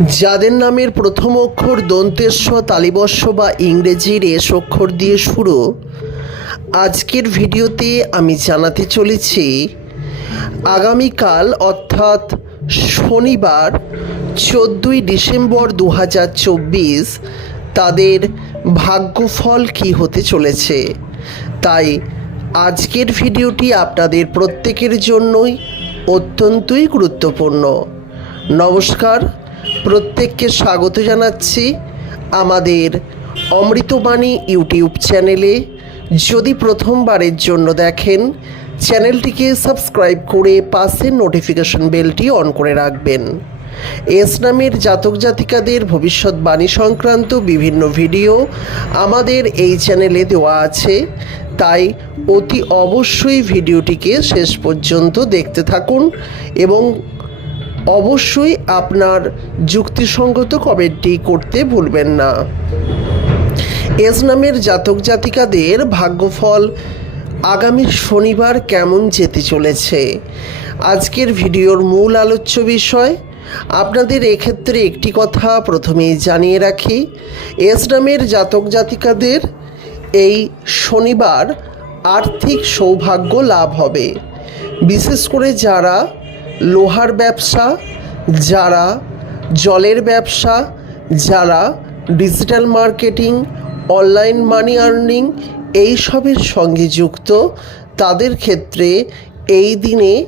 যাদের নামের প্রথম অক্ষর দন্তেস্ব তালিবস্য বা ইংরেজির এস অক্ষর দিয়ে শুরু, আজকের ভিডিওতে আমি জানাতে চলেছি, আগামীকাল অর্থাৎ শনিবার, চোদ্দই ডিসেম্বর দু হাজার চব্বিশ, তাদের ভাগ্যফল কী হতে চলেছে। তাই আজকের ভিডিওটি আপনাদের প্রত্যেকের জন্যই অত্যন্তই গুরুত্বপূর্ণ। নমস্কার প্রত্যেককে স্বাগত জানাচ্ছি আমাদের অমৃতবাণী ইউটিউব চ্যানেলে। যদি প্রথমবারের জন্য দেখেন, চ্যানেলটিকে সাবস্ক্রাইব করে পাশের নোটিফিকেশন বেলটি অন করে রাখবেন। এস নামের জাতক জাতিকাদের ভবিষ্যৎবাণী সংক্রান্ত বিভিন্ন ভিডিও আমাদের এই চ্যানেলে দেওয়া আছে। তাই অতি অবশ্যই ভিডিওটিকে শেষ পর্যন্ত দেখতে থাকুন এবং অবশ্যই আপনার যুক্তিসঙ্গত কমেন্টটি করতে ভুলবেন না। এস নামের জাতক জাতিকাদের ভাগ্যফল আগামী শনিবার কেমন যেতে চলেছে? আজকের ভিডিওর মূল আলোচ্য বিষয়, আপনাদের এক্ষেত্রে একটি কথা প্রথমেই জানিয়ে রাখি, এস নামের জাতক জাতিকাদের এই শনিবার আর্থিক সৌভাগ্য লাভ হবে। বিশেষ করে যারা লোহার ব্যবসা, যারা জলের ব্যবসা, যারা digital marketing, online money earning এইসবের সঙ্গে যুক্ত, তাদের ক্ষেত্রে এই দিনে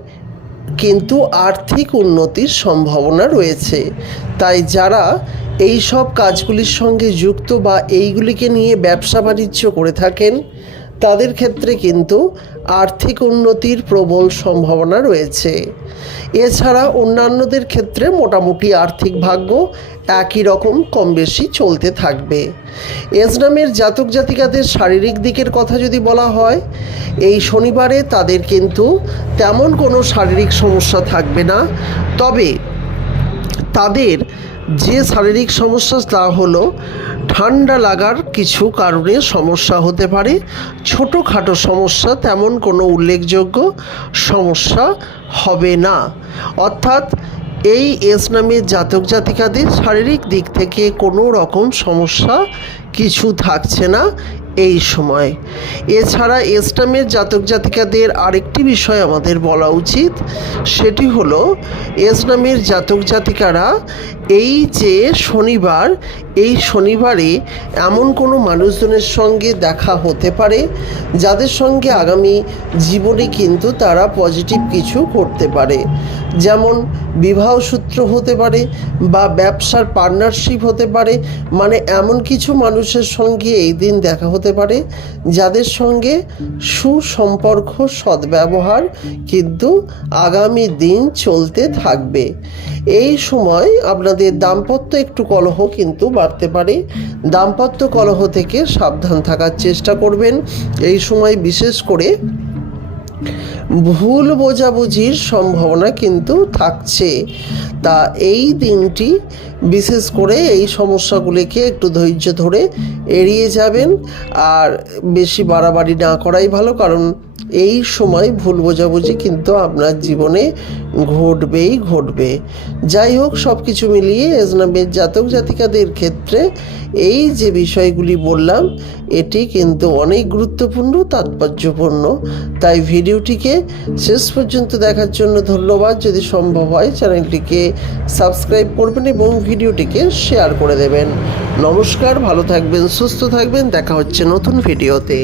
কিন্তু আর্থিক উন্নতির সম্ভাবনা রয়েছে। তাই যারা এই সব কাজগুলির সঙ্গে যুক্ত বা এইগুলিকে নিয়ে ব্যবসা বাণিজ্য করে থাকেন, তাদের ক্ষেত্রে কিন্তু আর্থিক উন্নতির প্রবল সম্ভাবনা রয়েছে। এছাড়া অন্যান্যদের ক্ষেত্রে মোটামুটি আর্থিক ভাগ্য একই রকম কম বেশি চলতে থাকবে। এস নামের জাতক জাতিকাদের শারীরিক দিকের কথা যদি বলা হয়, এই শনিবারে তাদের কিন্তু তেমন কোনো শারীরিক সমস্যা থাকবে না। তবে তাদের যে শারীরিক সমস্যা তা হলো ঠান্ডা লাগার কিছু কারণে সমস্যা হতে পারে। ছোটোখাটো সমস্যা তেমন কোনো উল্লেখযোগ্য সমস্যা হবে না। অর্থাৎ এই এস নামের জাতক জাতিকাদের শারীরিক দিক থেকে কোনো রকম সমস্যা কিছু থাকছে না। এই সময়। এছাড়া এসটামের জাতক জাতিকাদের আরেকটি বিষয় আমাদের বলা উচিত, সেটি হলো এস নামের জাতক জাতিকারা এই যে শনিবার, এই শনিবারে এমন কোনো মানুষজনের সঙ্গে দেখা হতে পারে, যাদের সঙ্গে আগামী জীবনে কিন্তু তারা পজিটিভ কিছু করতে পারে। যেমন বিবাহ সূত্র হতে পারে বা ব্যবসার পার্টনারশিপ হতে পারে মানে এমন কিছু মানুষের সঙ্গে এই দিন দেখা হতে পারে, যাদের সঙ্গে সুসম্পর্ক, সদ্ব্যবহার কিন্তু আগামী দিন চলতে থাকবে। এই সময় আপনাদের দাম্পত্য একটু কলহ কিন্তু বাড়তে পারে। দাম্পত্য কলহ থেকে সাবধান থাকার চেষ্টা করবেন। এই সময় বিশেষ করে ভুল বোঝাবুঝির সম্ভাবনা কিন্তু থাকছে। তা এই দিনটি বিশেষ করে এই সমস্যাগুলিকে একটু ধৈর্য ধরে এড়িয়ে যাবেন আর বেশি বাড়াবাড়ি না করাই ভালো, কারণ এই সময় ভুল বোঝাবুঝি কিন্তু আপনার জীবনে ঘটবেই ঘটবে। যাই হোক সব কিছু মিলিয়ে এজনাবের জাতক জাতিকাদের ক্ষেত্রে এই যে বিষয়গুলি বললাম, এটি কিন্তু অনেক গুরুত্বপূর্ণ, তাৎপর্যপূর্ণ। তাই শেষ পর্যন্ত দেখার জন্য ধন্যবাদ। যদি সম্ভব হয়, চ্যানেলটিকে সাবস্ক্রাইব করবেন এবং ভিডিওটিকে শেয়ার করে দেবেন। নমস্কার, ভালো থাকবেন, সুস্থ থাকবেন। দেখা হচ্ছে নতুন ভিডিওতে।